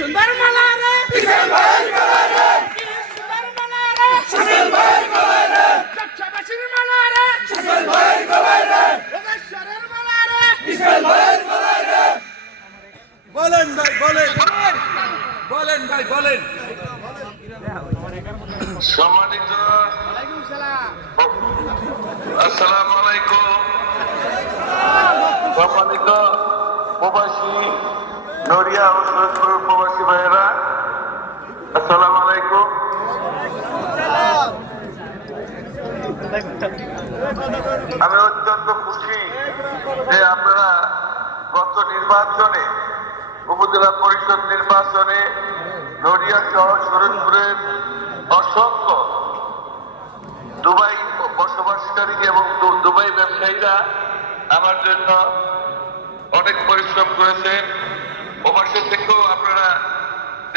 সুন্দর মালা রে ইসমাইল ভাইয়ের গলা রে কি সুন্দর মালা রে ইসমাইল ভাইয়ের গলা রে চাচাবাসীর মালা রে ইসমাইল ভাইয়ের গলা রে ওদেশ্বরের মালা রে ইসমাইল ভাইয়ের গলা রে বলেন ভাই বলেন বলেন ভাই বলেন সম্মানিত ওয়ালাইকুম সালাম আসসালামু আলাইকুম সম্মানিত প্রবাসী নড়িয়া ও সৈয়দপুরের প্রবাসী ভাইয়েরা আসসালামু আলাইকুম আমি অত্যন্ত খুশি যে আপনারা গত নির্বাচনে উপজেলা পরিষদ নির্বাচনে নড়িয়া সহ সৈয়দপুরের অসংখ্য দুবাই বসবাসকারী এবং দুবাই ব্যবসায়ীরা আমার জন্য অনেক পরিশ্রম করেছেন। প্রবাসী থেকেও আপনারা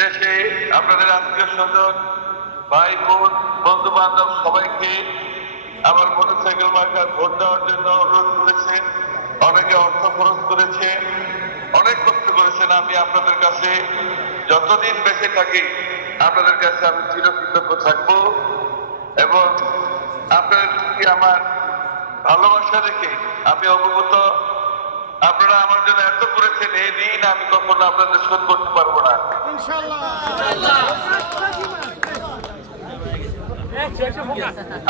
দেশে আপনাদের আত্মীয় স্বজন ভাই বোন বন্ধু বান্ধব সবাইকে আমার মোটরসাইকেল মার্কার ভোট দেওয়ার জন্য অনুরোধ করেছেন। অনেকে অর্থ খরচ করেছেন, অনেক কষ্ট করেছেন। আমি আপনাদের কাছে যতদিন বেঁচে থাকি আপনাদের কাছে আমি চিরকৃতজ্ঞ থাকবো এবং আপনাদের প্রতি আমার ভালোবাসা রেখে আমি অবগত আপনারা আমার জন্য এত করেছেন, এই দিন আমি কখনো আপনাদের শোধ করতে পারবো না।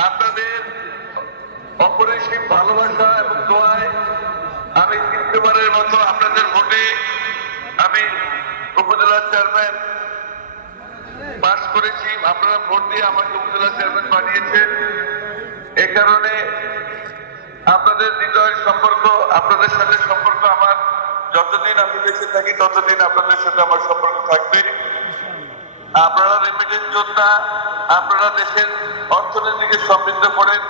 আপনাদের অপরিসীম ভালোবাসা এবং দোয়ায় আমি তৃতীয়বারের মতো আপনাদের ভোটে আমি উপজেলা চেয়ারম্যান পাস করেছি। আপনারা ভোট দিয়ে আমাকে উপজেলা চেয়ারম্যান বানিয়েছেন। এ কারণে আপনাদের হৃদয়ের সম্পর্ক, আপনাদের সাথে সম্পর্ক আমার যতদিন আমি বেঁচে থাকি ততদিন আপনাদের সাথে আমার সম্পর্ক থাকবে। আপনারা রেমিটেন্স যোদ্ধা, আপনারা দেশের অর্থনীতিকে সমৃদ্ধ করেন,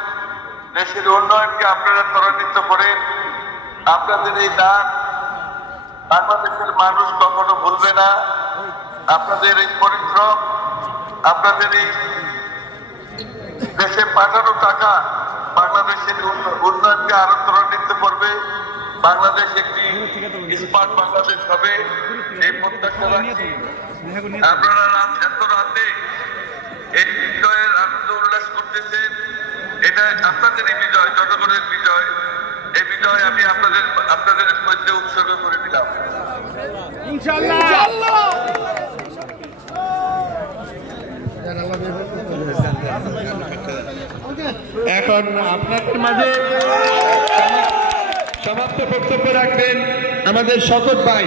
দেশের উন্নয়নকে আপনারা ত্বরান্বিত করেন। আপনাদের এই দান বাংলাদেশের মানুষ কখনো ভুলবে না। আপনাদের এই পরিশ্রম, আপনাদের এই দেশে পাঠানো টাকা বাংলাদেশের উন্নয়নকে আরো ত্বরান্বিত করবে। বাংলাদেশ একটি স্মার্ট বাংলাদেশ হবে, এই প্রত্যাশা রাখছি। আপনারা এত রাতে এই বিজয়ের আনন্দ উল্লাস করতেছেন, এটা আপনাদেরই বিজয়, জনগণের বিজয়। এই বিজয় আমি আপনাদের মধ্যে উৎসর্গ করে দিলাম। এখন আপনাদের মাঝে সমাপ্ত বক্তব্য রাখবেন আমাদের শকত ভাই।